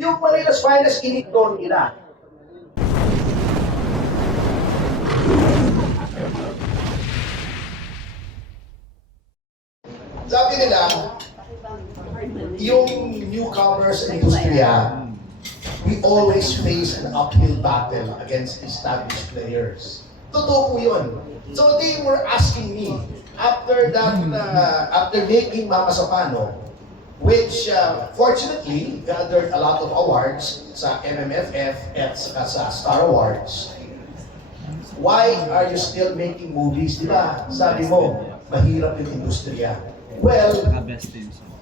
Yung Manila's Finest, in-ignore nila. Sabi nila, yung newcomers sa industriya, we always face an uphill battle against established players. Totoo po yun. So they were asking me, after that, after making Mama Sapano, which fortunately gathered a lot of awards sa MMFF at sa Star Awards, why are you still making movies? Di ba? Sabi mo, mahirap yung industriya. Well,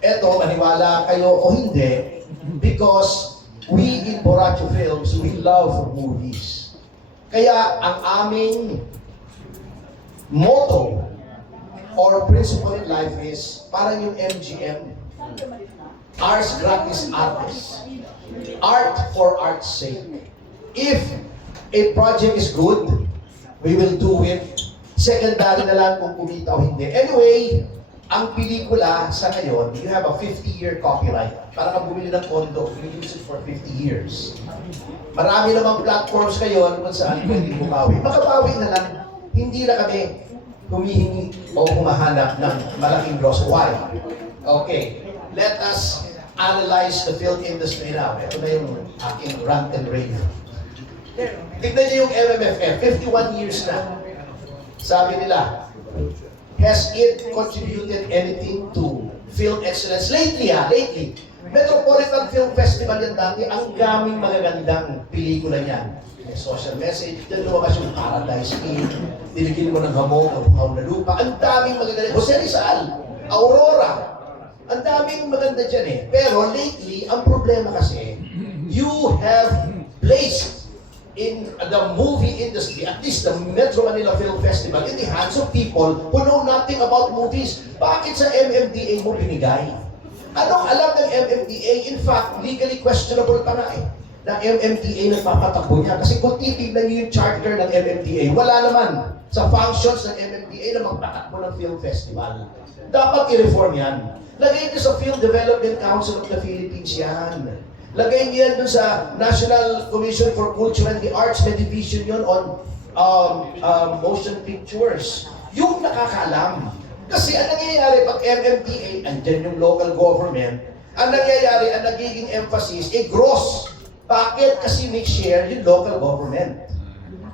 eto, maniwala kayo o hindi, because we in Borracho Films, we love movies. Kaya ang aming motto or principle in life is, parang yung MGM, Ars Gratis Artis. Art for art's sake. If a project is good, we will do it. Secondary na lang kung kumita o hindi. Anyway, ang pelikula sa ngayon, you have a 50-year copyright. Para kang bumili ng kondo, you use it for 50 years. Marami namang platforms ngayon kung saan pwede bumawi. Makabawi na lang, hindi na kami humihingi o humahanap ng malaking gross. Why? Okay, let us analyze the film industry now. Ito na yung aking rant and rave. Tignan niyo yung MMFF, 51 years na. Sabi nila, has it contributed anything to film excellence? Lately, Metropolitan Film Festival yan dati, ang daming magagandang pelikula niyan. May social message, dyan lumabas yung Paradise Inn, dinigil mo ng hamog o buhaw na lupa, ang daming magagandang, Jose Rizal, Aurora, ang daming maganda dyan eh. Pero lately, ang problema kasi, you have placed in the movie industry, at least the Metro Manila Film Festival, in the hands of people who know nothing about movies. Bakit sa MMDA mo binigay? Anong alam ng MMDA? In fact, legally questionable pa na eh, na MMDA nagpapatakbo niya. Kasi kung titignan niyo yung charter ng MMDA, wala naman sa functions ng MMDA na magpatakbo ng film festival. Dapat i-reform yan. Lagay niyo sa Film Development Council of the Philippines yan. Lagay niyan dun sa National Commission for Culture and the Arts, may division yun on motion pictures. Yung nakakaalam. Kasi ang nangyayari pag MMDA, andyan yung local government, ang nangyayari, ang nagiging emphasis, gross. Bakit? Kasi may share yung local government.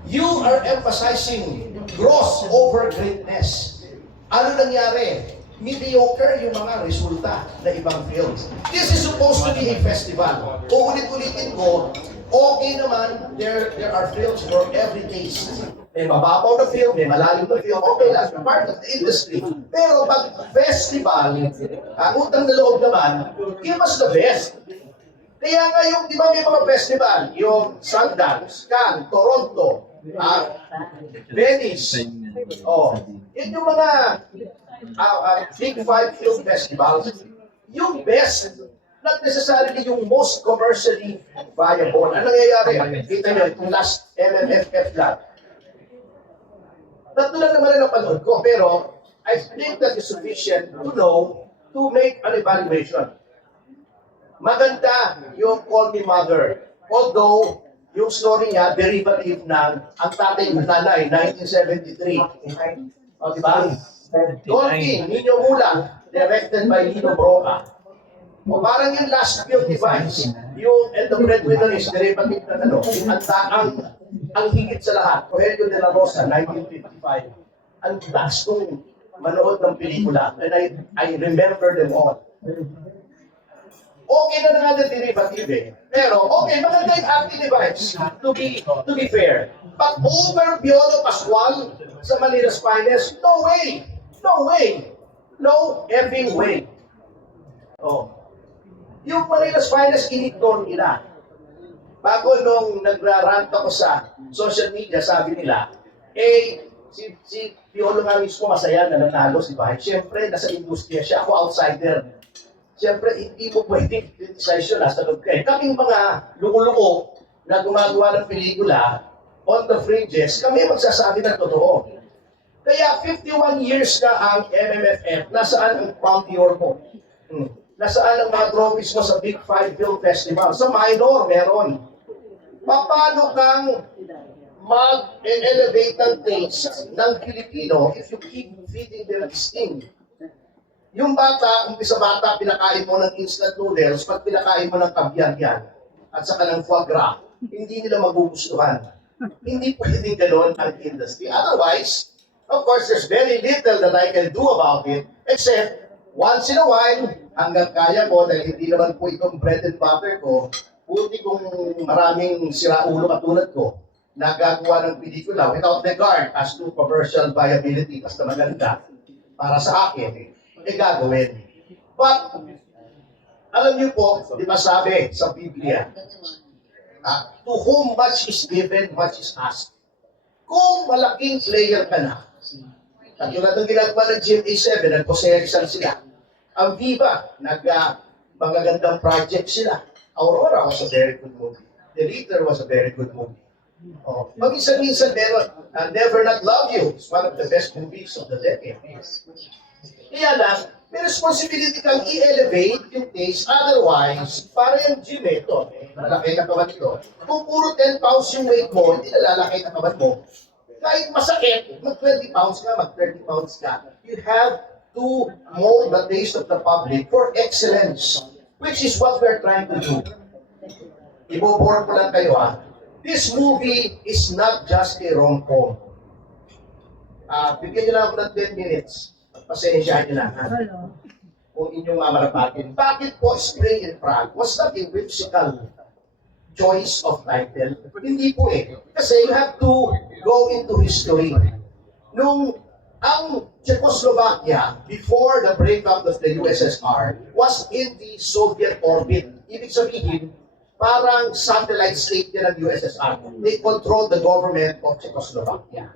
You are emphasizing gross over greatness. Ano nangyari? Mediocre yung mga resulta na ibang films. This is supposed to be a festival. Uulit-ulitin ko, okay naman, there are films for every taste. May mababaw na film, may malalim na film, okay lang, part of the industry. Pero pag festival, utang na loob naman, give us the best. Kaya nga yung, di ba may mga festival, yung Sundance, Cannes, Toronto, Venice, yun yung mga Big Five film festivals, yung best, not necessarily yung most commercially viable. Ano nangyayari? Kita nyo, itong last MMFF lang. Tatlo lang naman ang napanood ko, pero I think that is sufficient to know, to make an evaluation. Maganda yung Call Me Mother. Although, yung story niya, derivative ng ang tatay ng nanay, 1973. O, diba? Dolphin, Nino Mulang, directed by Nino Broca. O parang yung last film device, yung And the Breadwinner is derivative na ano, ang higit sa lahat, Rogelio de la Rosa, 1955. Ang last kong manood ng pelikula, and I remember them all. Okay na natin derivative eh. Pero, okay, maganda yung acting device, to be fair. But over Piolo Pascual sa Manila's Finest, no way! No way! No effing way! Oh. Yung Manila's Finest, in-ignore nila. Bago nung nagra-rant ako sa social media, sabi nila, si Piolo nga mismo masaya na nanalo si Bahay. Siyempre, nasa industriya siya, ako outsider. Siyempre, hindi mo pwede criticize yun, nasa loob ka. Kaming mga luko-luko na gumagawa ng pelikula on the fringes, kami magsasabi ng totoo. Kaya 51 years na ang MMFF, nasaan ang Pound York mo? Nasaan ang mga trophies mo sa Big Five Film Festival? Sa minor, meron. Paano kang mag-elevate ng taste ng Pilipino if you keep feeding them this thing? Yung bata, umpisa bata, pinakain mo ng instant noodles, pag pinakain mo ng kabyang yan, at saka ng foie gras, hindi nila magugustuhan. Hindi pwedeng ganoon ang industry. Otherwise, of course, there's very little that I can do about it, except once in a while, hanggang kaya ko, dahil hindi naman po itong bread and butter ko, buti kung maraming siraulo katulad ko, nagagawa ng pelikula without regard as to commercial viability, basta maganda para sa akin, gagawin. But, alam niyo po, di ba sabi sa Biblia, to whom much is given, much is asked. Kung malaking player ka na, katulad ng ginagawa ng GMA7, nagposerisan sila. Ang Viva, magagandang project sila. Aurora was a very good movie. The Leader was a very good movie. Paminsan-minsan meron, Never Not Love You is one of the best movies of the decade. Kaya lang, may responsibility kang i-elevate yung taste. Otherwise, para yung gym ito, malaki katawan ito. Kung puro 10 pounds yung weight mo, hindi nalalaki katawan mo. Kahit masakit, mag 20 pounds ka, mag 30 pounds ka. You have to mold the taste of the public for excellence, which is what we're trying to do. Ibobore ko lang kayo This movie is not just a rom-com. Bigyan nyo lang ako ng 10 minutes. Pasensyahan nyo lang kung inyong mamarapatin. Bakit po Spring in Prague was not a whimsical choice of title? Hindi po Kasi you have to go into history. Ang Czechoslovakia, before the breakup of the USSR, was in the Soviet orbit. Ibig sabihin, parang satellite state yan ng USSR. They controlled the government of Czechoslovakia.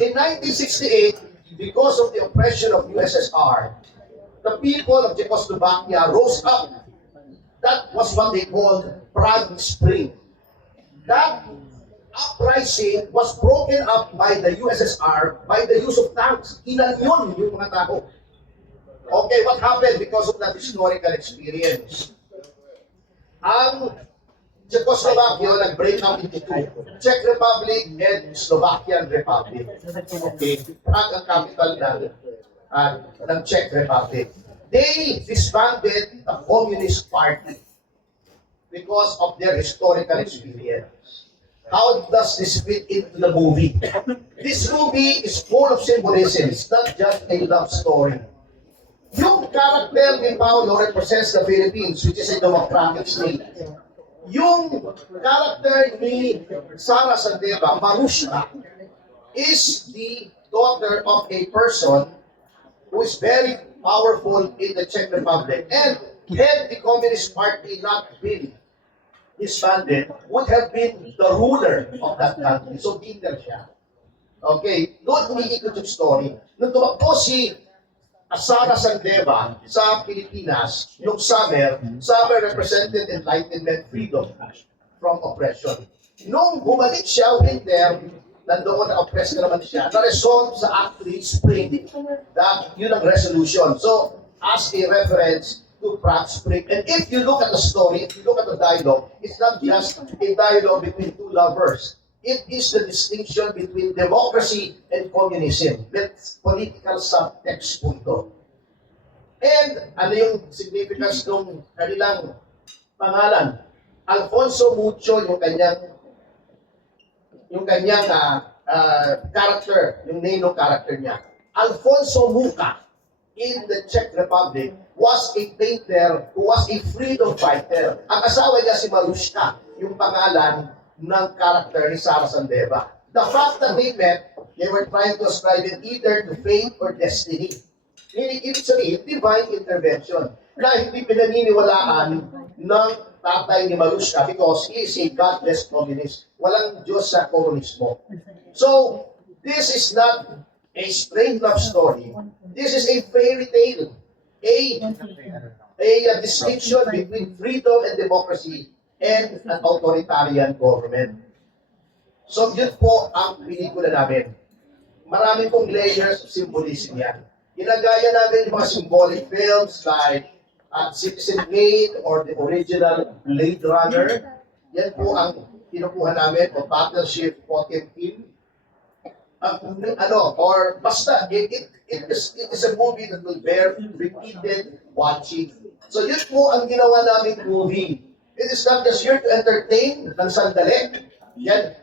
In 1968, because of the oppression of USSR, the people of Czechoslovakia rose up. That was what they called Prague Spring. That uprising was broken up by the USSR by the use of tanks. Kinalyon yung mga tao. Okay, what happened because of that historical experience? Ang Czechoslovakia nag-break up into two. Czech Republic and Slovakian Republic. Okay, Prague ang capital ng Czech Republic. They disbanded the Communist Party because of their historical experience. How does this fit into the movie? This movie is full of symbolism. It's not just a love story. Yung character ni Paolo represents the Philippines, which is a democratic state. Yung character ni Sara Sandeva, Marushka, is the daughter of a person who is very powerful in the Czech Republic. And had the Communist Party not been disbanded, would have been the ruler of that country. So, bitter siya. Okay, doon umiikot yung story. Nung tumakbo si Sara Sandeva sa Pilipinas, yung summer represented enlightenment, freedom from oppression. Nung bumalik siya, winter, nandoon na-oppress na naman siya, na-resolve sa Act 3 Spring, yun ang resolution. So, as a reference to Prague Spring, and if you look at the story, if you look at the dialogue, it's not just a dialogue between two lovers. It is the distinction between democracy and communism. That's political subtext po ito. And ano yung significance ng kanilang pangalan? Alfonso Mucho, yung kanyang character, yung name ng character niya. Alfonso Mucha in the Czech Republic was a painter who was a freedom fighter. Ang asawa niya si Marushka, yung pangalan ng character ni Sara Sandeva. The fact that they met, they were trying to ascribe it either to fate or destiny. Ibig sabihin, divine intervention na hindi pinaniniwalaan ng tatay ni Marushka because he is a godless communist. Walang Diyos sa komunismo. So, this is not a strange love story. This is a fairy tale. A distinction between freedom and democracy and an authoritarian government. So, yun po ang pelikula namin. Marami pong layers of symbolism yan. Ginagaya namin yung mga symbolic films like Citizen Kane or the original Blade Runner. Yan po ang kinukuha namin o Battleship Potemkin. Or basta, it is a movie that will bear repeated watching. So yun po ang ginawa namin movie. It is not just here to entertain ng sandali. Yan,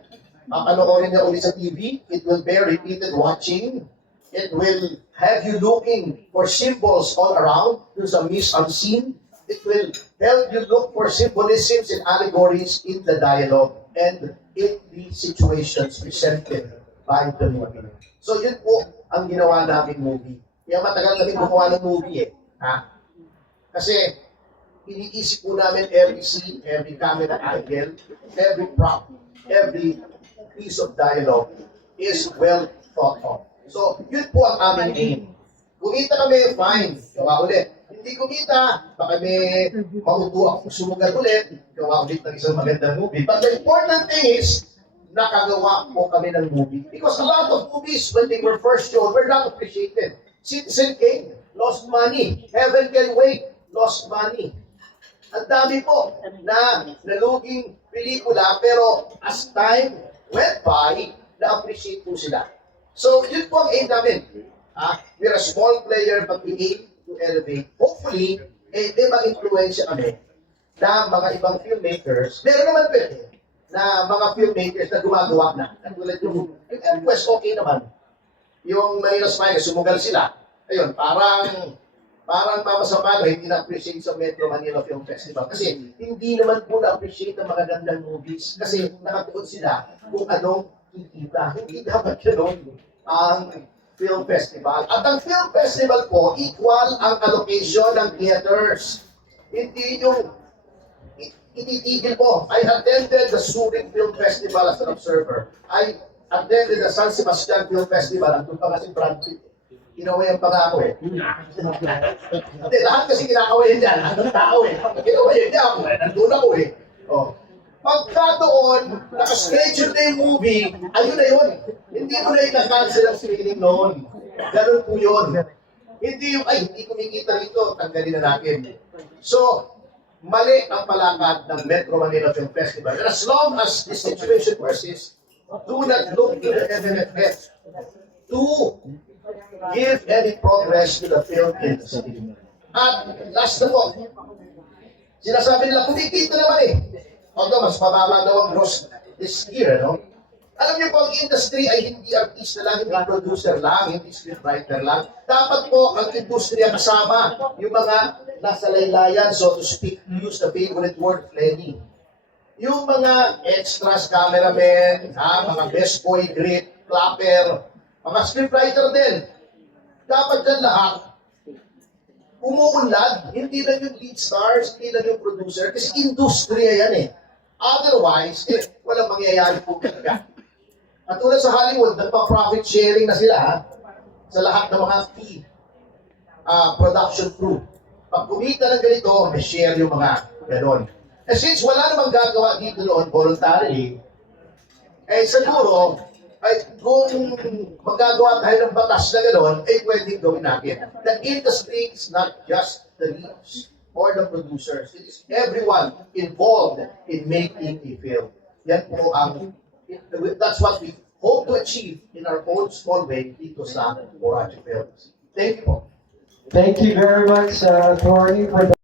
papanoorin niya ulit sa TV. It will bear repeated watching. It will have you looking for symbols all around. Dun sa mise en scene. It will help you look for symbolisms and allegories in the dialogue and in the situations presented by the movie. So yun po ang ginawa namin movie. Kaya matagal namin gumawa ng movie Kasi iniisip po namin every scene, every camera angle, every prop, every piece of dialogue is well thought of. So yun po ang aming aim. Kumita kami, fine, gawa ulit. Hindi kumita, baka may mauto akong sumugal ulit, gawa ulit ng isang magandang movie. But the important thing is, nakagawa po kami ng movie. Because a lot of movies, when they were first shown, were not appreciated. Citizen Kane, lost money. Heaven Can Wait, lost money. Ang dami po na naluging pelikula, pero as time went by, na-appreciate po sila. So, yun po ang aim namin. We're a small player, but we aim to elevate. Hopefully, may mag-influensya kami na mga ibang filmmakers. Meron naman pwede na mga filmmakers na gumagawa na. Tulad yung Empress, okay naman. Yung Mayros Maya, sumugal sila. Ayun, parang mamasama na hindi na-appreciate sa Metro Manila Film Festival. Kasi hindi naman po na-appreciate ang mga gandang movies. Kasi nakatuon sila kung anong kikita. Hindi dapat yun ang film festival. At ang film festival po, equal ang allocation ng theaters. Hindi yung ititigil po. I attended the Zurich Film Festival as an observer. I attended the San Sebastian Film Festival. Andun pa kasi Brad Pitt. Kinaway ang pangako Hindi, lahat kasi kinakawayan dyan. Anong tao Kinawayan niya ako Nandun ako Pagka doon, nakaschedule na yung movie, ayun na yun. Hindi mo na i-cancel ang screening noon. Ganun po yun. Hindi yung, hindi kumikita rito, tanggalin na natin. So, mali ang palakad ng Metro Manila Film Festival. And as long as this situation persists, do not look to the MMFF to give any progress to the film industry. At last na po, sinasabi nila, kumikita naman Although mas mababa daw ang gross this year, Alam niyo po, ang industry ay hindi artista lang, hindi producer lang, hindi scriptwriter lang. Dapat po ang industriya kasama yung mga nasa laylayan, so to speak, use the favorite word, Lenny. Yung mga extras, cameramen, mga best boy, grip, clapper, mga scriptwriter din. Dapat dyan lahat umuunlad, hindi lang yung lead stars, hindi lang yung producer, kasi industriya yan Otherwise, walang mangyayari po talaga. At tulad sa Hollywood, nagpa-profit sharing na sila sa lahat ng mga key production crew. Pag kumita ng ganito, may share yung mga ganon. Since wala namang gagawa dito noon voluntarily, siguro, kung magagawa tayo ng batas na ganon, pwedeng gawin natin. The industry is not just the leads or the producers. It is everyone involved in making a film. Yan po that's what we hope to achieve in our own small way dito sa Morachi Films. Thank you po. Thank you very much, Tony, for